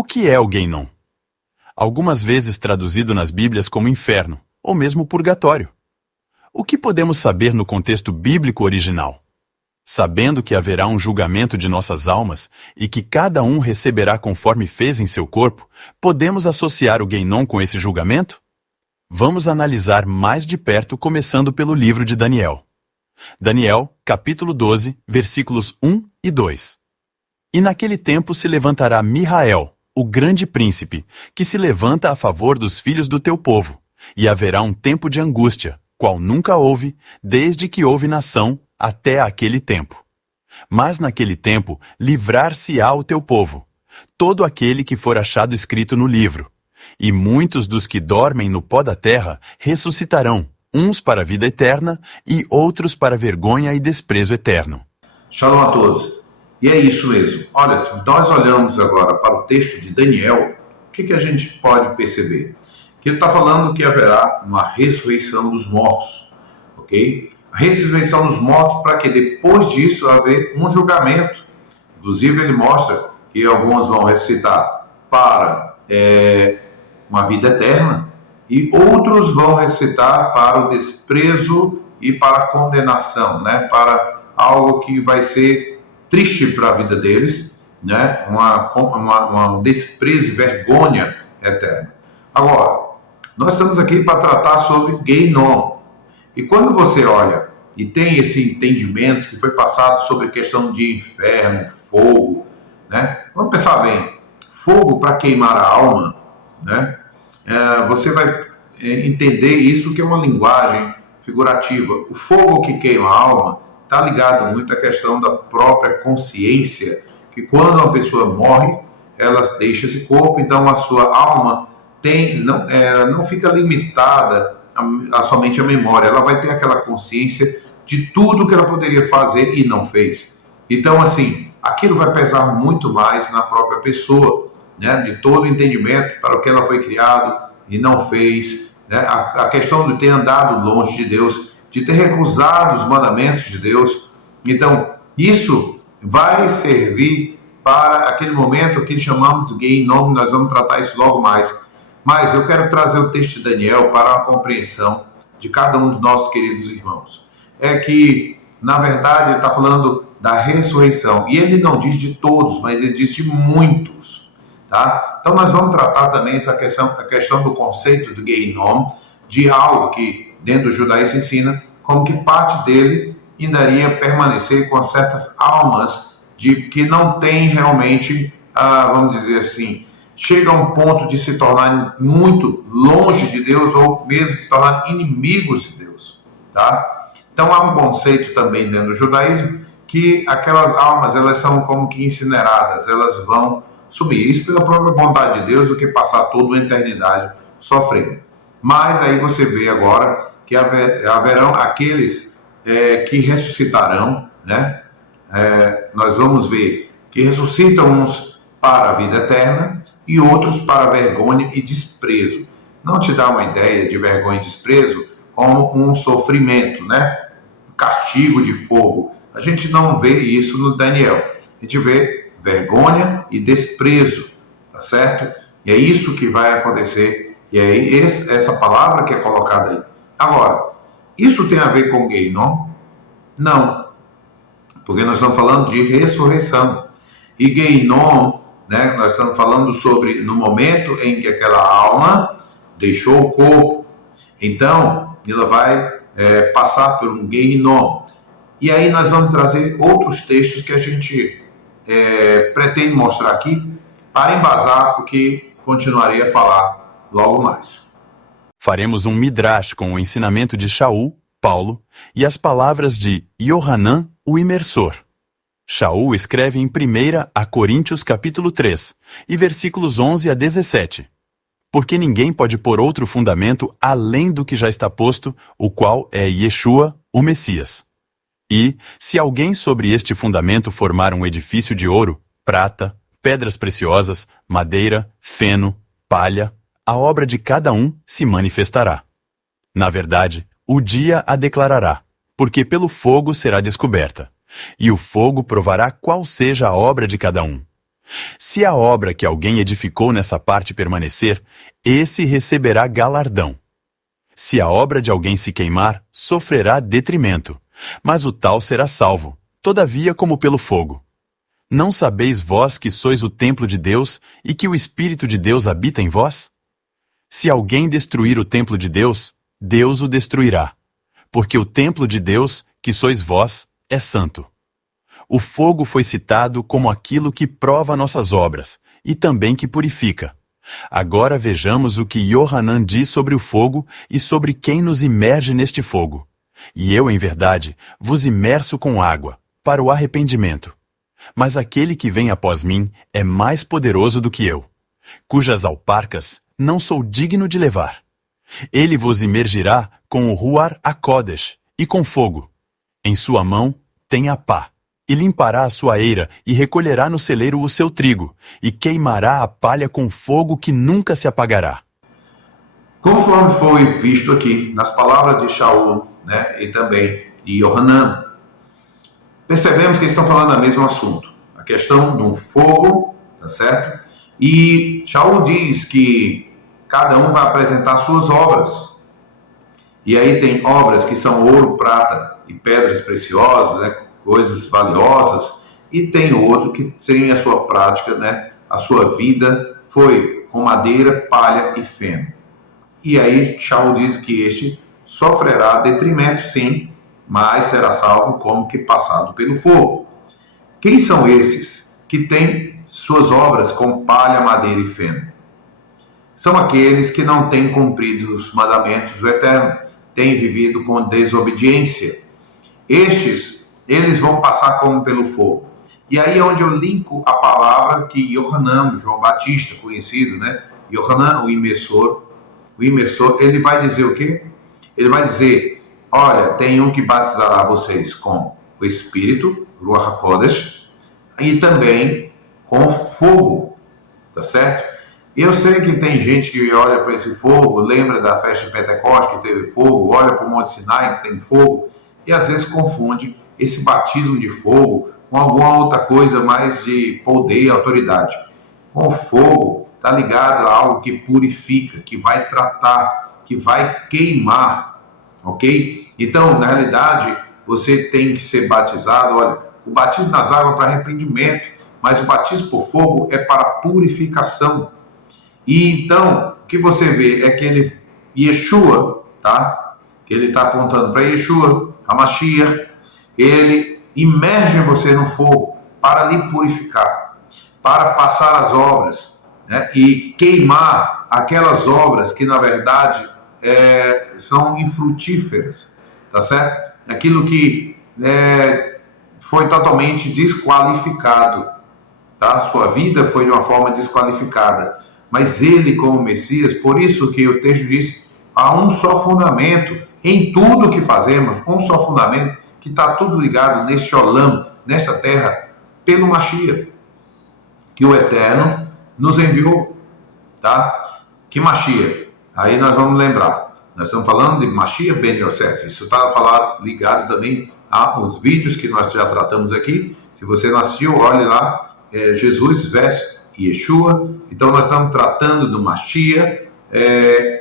O que é o Guéinom? Algumas vezes traduzido nas Bíblias como inferno, ou mesmo purgatório. O que podemos saber no contexto bíblico original? Sabendo que haverá um julgamento de nossas almas e que cada um receberá conforme fez em seu corpo, podemos associar o Guéinom com esse julgamento? Vamos analisar mais de perto, começando pelo livro de Daniel. Daniel, capítulo 12, versículos 1 e 2. E naquele tempo se levantará Mihael, o grande príncipe, que se levanta a favor dos filhos do teu povo, e haverá um tempo de angústia, qual nunca houve, desde que houve nação, até aquele tempo. Mas naquele tempo livrar-se-á o teu povo, todo aquele que for achado escrito no livro. E muitos dos que dormem no pó da terra ressuscitarão, uns para a vida eterna e outros para vergonha e desprezo eterno. Shalom a todos. E é isso mesmo. Olha, se nós olhamos agora para o texto de Daniel, o que a gente pode perceber? Que ele está falando que haverá uma ressurreição dos mortos, ok? A ressurreição dos mortos para que depois disso haver um julgamento. Inclusive ele mostra que alguns vão ressuscitar para uma vida eterna e outros vão ressuscitar para o desprezo e para a condenação, né? Para algo que vai ser triste para a vida deles, né? Um desprezo e vergonha eterna. Agora, nós estamos aqui para tratar sobre Guéinom. E quando você olha e tem esse entendimento que foi passado sobre a questão de inferno, fogo, né? Vamos pensar bem, fogo para queimar a alma, né? Você vai entender isso, que é uma linguagem figurativa. O fogo que queima a alma está ligado muito à questão da própria consciência, que quando uma pessoa morre, ela deixa esse corpo, então a sua alma não fica limitada a somente a memória, ela vai ter aquela consciência de tudo que ela poderia fazer e não fez. Então, assim, aquilo vai pesar muito mais na própria pessoa, né, de todo o entendimento para o que ela foi criado e não fez, né, a questão de ter andado longe de Deus, de ter recusado os mandamentos de Deus. Então, isso vai servir para aquele momento que chamamos de Guéinom. Nós vamos tratar isso logo mais. Mas eu quero trazer o texto de Daniel para a compreensão de cada um dos nossos queridos irmãos. É que, na verdade, ele está falando da ressurreição. E ele não diz de todos, mas ele diz de muitos. Tá? Então nós vamos tratar também a questão do conceito do Guéinom, de algo que dentro do judaísmo se ensina, como que parte dele ainda iria permanecer com certas almas que não tem realmente, vamos dizer assim, chega a um ponto de se tornar muito longe de Deus ou mesmo se tornar inimigos de Deus, tá? Então há um conceito também dentro do judaísmo que aquelas almas, elas são como que incineradas, elas vão sumir. Isso pela própria bondade de Deus, do que passar toda uma eternidade sofrendo. Mas aí você vê agora que haverão aqueles que ressuscitarão, né? Nós vamos ver que ressuscitam uns para a vida eterna e outros para vergonha e desprezo. Não te dá uma ideia de vergonha e desprezo como um sofrimento, né? Um castigo de fogo. A gente não vê isso no Daniel. A gente vê vergonha e desprezo, tá certo? E é isso que vai acontecer. E é essa palavra que é colocada aí. Agora, isso tem a ver com Guéinom? Não. Porque nós estamos falando de ressurreição. E Guéinom, né, nós estamos falando sobre no momento em que aquela alma deixou o corpo. Então, ela vai passar por um Guéinom. E aí nós vamos trazer outros textos que a gente pretende mostrar aqui para embasar o que continuarei a falar logo mais. Faremos um midrash com o ensinamento de Shaul, Paulo, e as palavras de Yohanan, o imersor. Shaul escreve em 1 Coríntios capítulo 3, e versículos 11 a 17. Porque ninguém pode pôr outro fundamento além do que já está posto, o qual é Yeshua, o Messias. E, se alguém sobre este fundamento formar um edifício de ouro, prata, pedras preciosas, madeira, feno, palha, a obra de cada um se manifestará. Na verdade, o dia a declarará, porque pelo fogo será descoberta, e o fogo provará qual seja a obra de cada um. Se a obra que alguém edificou nessa parte permanecer, esse receberá galardão. Se a obra de alguém se queimar, sofrerá detrimento, mas o tal será salvo, todavia como pelo fogo. Não sabeis vós que sois o templo de Deus e que o Espírito de Deus habita em vós? Se alguém destruir o templo de Deus, Deus o destruirá, porque o templo de Deus, que sois vós, é santo. O fogo foi citado como aquilo que prova nossas obras, e também que purifica. Agora vejamos o que Yohanan diz sobre o fogo e sobre quem nos imerge neste fogo. E eu, em verdade, vos imerso com água, para o arrependimento. Mas aquele que vem após mim é mais poderoso do que eu, cujas alparcas não sou digno de levar. Ele vos imergirá com o Ruar HaKodesh e com fogo. Em sua mão tem a pá, e limpará a sua eira, e recolherá no celeiro o seu trigo, e queimará a palha com fogo que nunca se apagará. Conforme foi visto aqui nas palavras de Shaul, né, e também de Yohanan, percebemos que eles estão falando do mesmo assunto, a questão do fogo, tá certo? E Shaul diz que cada um vai apresentar suas obras. E aí tem obras que são ouro, prata e pedras preciosas, né, coisas valiosas, e tem outro que tem a sua prática, né, a sua vida foi com madeira, palha e feno. E aí Shaul diz que este sofrerá detrimento, sim, mas será salvo como que passado pelo fogo. Quem são esses que têm suas obras com palha, madeira e feno? São aqueles que não têm cumprido os mandamentos do Eterno, têm vivido com desobediência. Estes, eles vão passar como pelo fogo. E aí é onde eu linko a palavra que Yohanan, João Batista, conhecido, né? Yohanan, o imersor, ele vai dizer o quê? Ele vai dizer, olha, tem um que batizará vocês com o Espírito, Ruach HaKodesh, e também com fogo, tá certo? Eu sei que tem gente que olha para esse fogo, lembra da festa de Pentecostes que teve fogo, olha para o Monte Sinai que tem fogo, e às vezes confunde esse batismo de fogo com alguma outra coisa mais de poder e autoridade. Com fogo está ligado a algo que purifica, que vai tratar, que vai queimar, ok? Então, na realidade, você tem que ser batizado, olha, o batismo nas águas é para arrependimento, mas o batismo por fogo é para purificação. E então, o que você vê é que ele, Yeshua, tá? Ele está apontando para Yeshua, a Mashiach, ele imerge você no fogo para lhe purificar, para passar as obras, né? E queimar aquelas obras que, na verdade, são infrutíferas, tá certo? Aquilo que foi totalmente desqualificado, tá? Sua vida foi de uma forma desqualificada. Mas ele, como Messias, por isso que o texto diz, há um só fundamento em tudo que fazemos, um só fundamento, que está tudo ligado neste olam, nessa terra, pelo Mashiach, que o Eterno nos enviou, tá? Que Mashiach? Aí nós vamos lembrar, nós estamos falando de Mashiach ben Yosef, isso está ligado também aos vídeos que nós já tratamos aqui. Se você não assistiu, olhe lá, Jesus versus Yeshua. Então nós estamos tratando do Mashiach,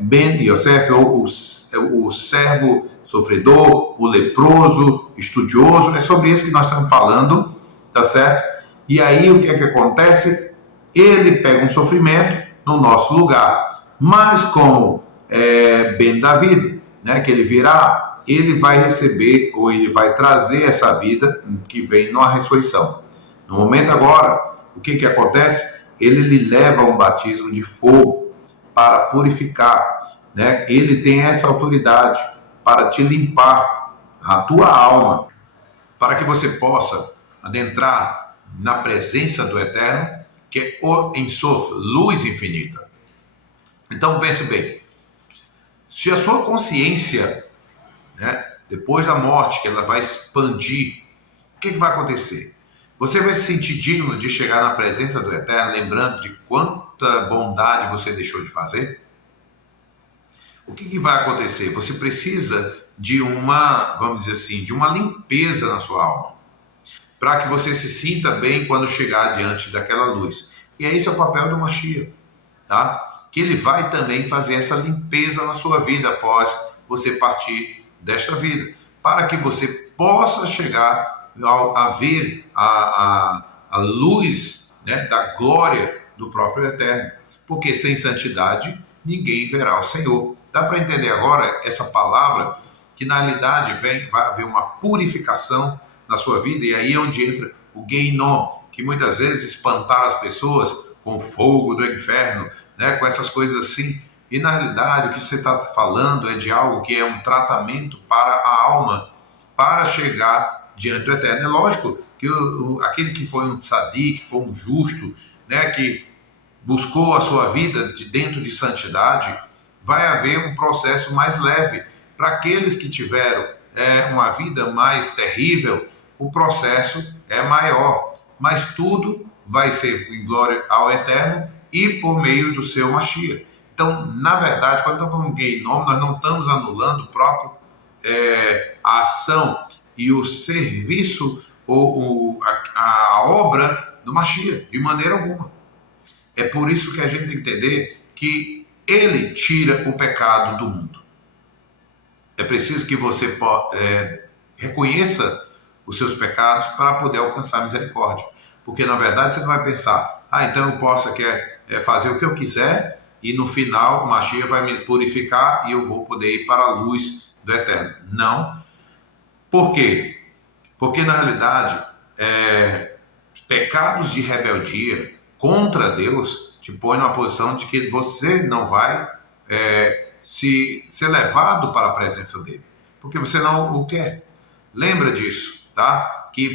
Ben Yosef, ou o servo sofredor, o leproso, estudioso, é sobre isso que nós estamos falando, tá certo? E aí o que é que acontece? Ele pega um sofrimento no nosso lugar, mas como Ben David, né, que ele virá, ele vai receber, ou ele vai trazer essa vida que vem na ressurreição. No momento agora, o que que acontece? Ele lhe leva um batismo de fogo para purificar, né? Ele tem essa autoridade para te limpar a tua alma, para que você possa adentrar na presença do Eterno, que é o Ein Sof, luz infinita. Então pense bem, se a sua consciência, né, depois da morte, que ela vai expandir, o que vai acontecer? Você vai se sentir digno de chegar na presença do Eterno, lembrando de quanta bondade você deixou de fazer? O que vai acontecer? Você precisa de uma, vamos dizer assim, de uma limpeza na sua alma. para que você se sinta bem quando chegar diante daquela luz. E esse é o papel do Mashiach, tá? Que ele vai também fazer essa limpeza na sua vida após você partir desta vida, para que você possa chegar a ver a luz, né, da glória do próprio Eterno, porque sem santidade ninguém verá o Senhor. Dá para entender agora essa palavra, que na realidade vai haver uma purificação na sua vida, e aí é onde entra o Geinom, que muitas vezes espantar as pessoas com o fogo do inferno, né, com essas coisas assim. E na realidade o que você está falando é de algo que é um tratamento para a alma, para chegar diante do Eterno. É lógico que aquele que foi um tzadik, que foi um justo, né, que buscou a sua vida de dentro de santidade, vai haver um processo mais leve. Para aqueles que tiveram uma vida mais terrível, o processo é maior, mas tudo vai ser em glória ao Eterno e por meio do seu Mashiach. Então, na verdade, quando estamos falando de Geinom, nós não estamos anulando o próprio a ação e o serviço ou a obra do Mashiach, de maneira alguma. É por isso que a gente tem que entender que ele tira o pecado do mundo. É preciso que você reconheça os seus pecados para poder alcançar a misericórdia. Porque, na verdade, você não vai pensar, então eu posso fazer o que eu quiser e no final o Mashiach vai me purificar e eu vou poder ir para a luz do Eterno. Não. Por quê? Porque, na realidade, pecados de rebeldia contra Deus te põe numa posição de que você não vai ser levado para a presença dele, porque você não o quer. Lembra disso, tá? Que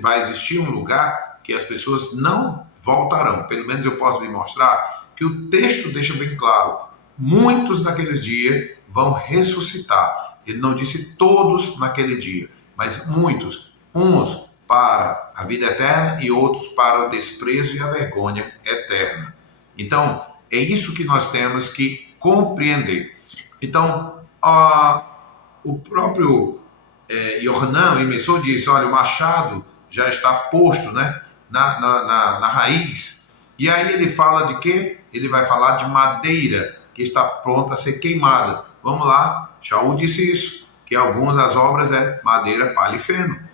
vai existir um lugar que as pessoas não voltarão. Pelo menos eu posso lhe mostrar que o texto deixa bem claro: muitos naqueles dias vão ressuscitar. Ele não disse todos naquele dia, mas muitos, uns para a vida eterna e outros para o desprezo e a vergonha eterna. Então, é isso que nós temos que compreender. Então, o próprio Yohanan Emessor disse, olha, o machado já está posto, né, na raiz. E aí ele fala de quê? Ele vai falar de madeira que está pronta a ser queimada. Vamos lá, Shaul disse isso, que algumas das obras é madeira, palha e feno.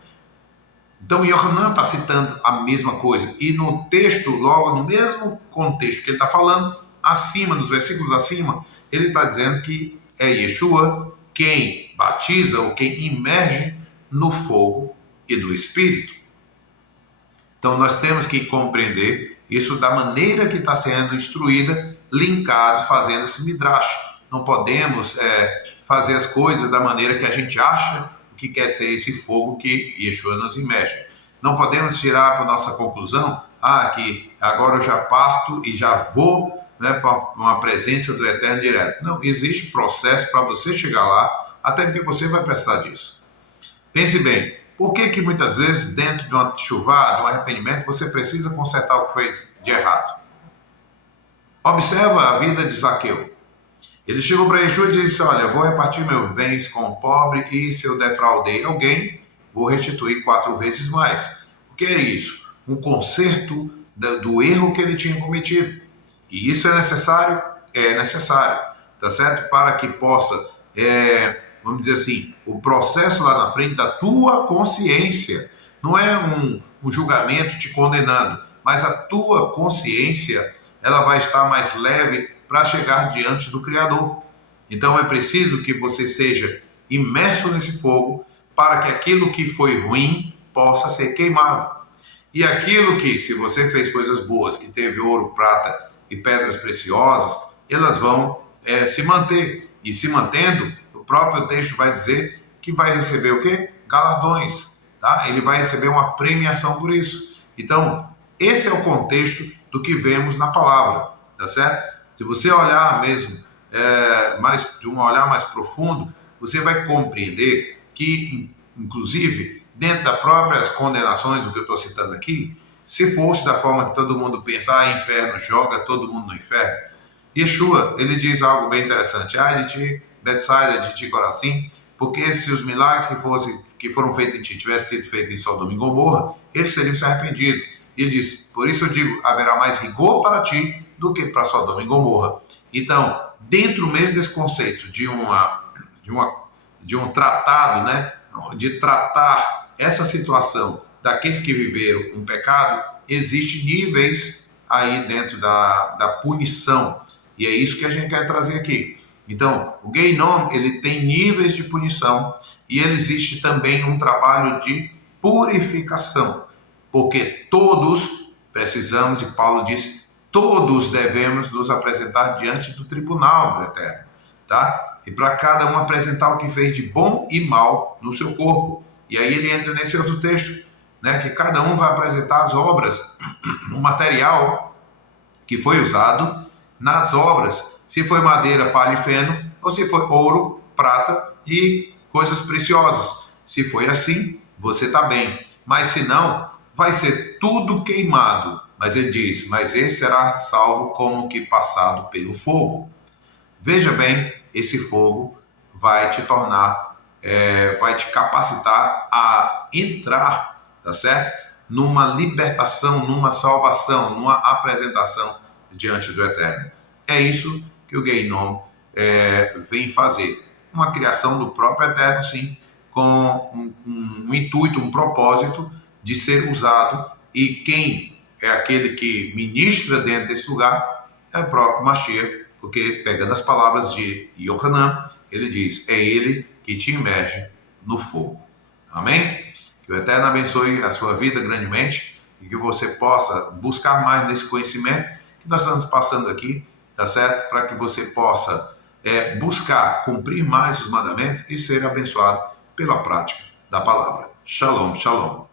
Então, Yohanan está citando a mesma coisa. E no texto, logo no mesmo contexto que ele está falando, acima, nos versículos acima, ele está dizendo que é Yeshua quem batiza ou quem imerge no fogo e do Espírito. Então, nós temos que compreender isso da maneira que está sendo instruída, linkado, fazendo esse midrash. Não podemos fazer as coisas da maneira que a gente acha que quer ser esse fogo que Yeshua nos imerge. Não podemos tirar para nossa conclusão, que agora eu já parto e já vou, né, para uma presença do Eterno direto. Não, existe processo para você chegar lá, até porque você vai precisar disso. Pense bem, por que muitas vezes dentro de uma chuva, de um arrependimento, você precisa consertar o que fez de errado? Observa a vida de Zaqueu. Ele chegou para Yeshua e disse, olha, vou repartir meus bens com o pobre e se eu defraudei alguém, vou restituir 4 vezes mais. O que é isso? Um conserto do erro que ele tinha cometido. E isso é necessário? É necessário, tá certo? Para que possa, vamos dizer assim, o processo lá na frente da tua consciência. Não é um julgamento te condenando, mas a tua consciência, ela vai estar mais leve para chegar diante do Criador. Então é preciso que você seja imerso nesse fogo para que aquilo que foi ruim possa ser queimado. E aquilo que, se você fez coisas boas, que teve ouro, prata e pedras preciosas, elas vão se manter. E se mantendo, o próprio texto vai dizer que vai receber o quê? Galardões. Tá? Ele vai receber uma premiação por isso. Então, esse é o contexto do que vemos na palavra. Tá certo? Se você olhar mesmo, de um olhar mais profundo, você vai compreender que, inclusive, dentro das próprias condenações do que eu estou citando aqui, se fosse da forma que todo mundo pensa, inferno, joga todo mundo no inferno, Yeshua, ele diz algo bem interessante, de ti, Betsaida, de ti, Corazim, porque se os milagres que foram feitos em ti tivessem sido feitos em Sodoma e Gomorra, eles teriam se arrependido. E ele diz, por isso eu digo, haverá mais rigor para ti do que para Sodoma e Gomorra. Então, dentro mesmo desse conceito de um tratado, né, de tratar essa situação daqueles que viveram um pecado, existem níveis aí dentro da punição. E é isso que a gente quer trazer aqui. Então, o Gehinnom, ele tem níveis de punição e ele existe também um trabalho de purificação. Porque todos precisamos, e Paulo diz, todos devemos nos apresentar diante do tribunal do Eterno, tá? E para cada um apresentar o que fez de bom e mal no seu corpo. E aí ele entra nesse outro texto, né, que cada um vai apresentar as obras, o material que foi usado nas obras, se foi madeira, palha e feno, ou se foi ouro, prata e coisas preciosas. Se foi assim, você está bem. Mas se não, vai ser tudo queimado. Mas ele diz, mas esse será salvo como que passado pelo fogo. Veja bem, esse fogo vai te tornar, vai te capacitar a entrar, tá certo? Numa libertação, numa salvação, numa apresentação diante do Eterno. É isso que o Gehinnom vem fazer. Uma criação do próprio Eterno, sim, com um intuito, um propósito de ser usado, e quem é aquele que ministra dentro desse lugar é o próprio Mashiach, porque pegando as palavras de Yohanan, ele diz, é ele que te imerge no fogo. Amém? Que o Eterno abençoe a sua vida grandemente e que você possa buscar mais nesse conhecimento que nós estamos passando aqui, tá certo? Para que você possa buscar cumprir mais os mandamentos e ser abençoado pela prática da palavra. Shalom, shalom.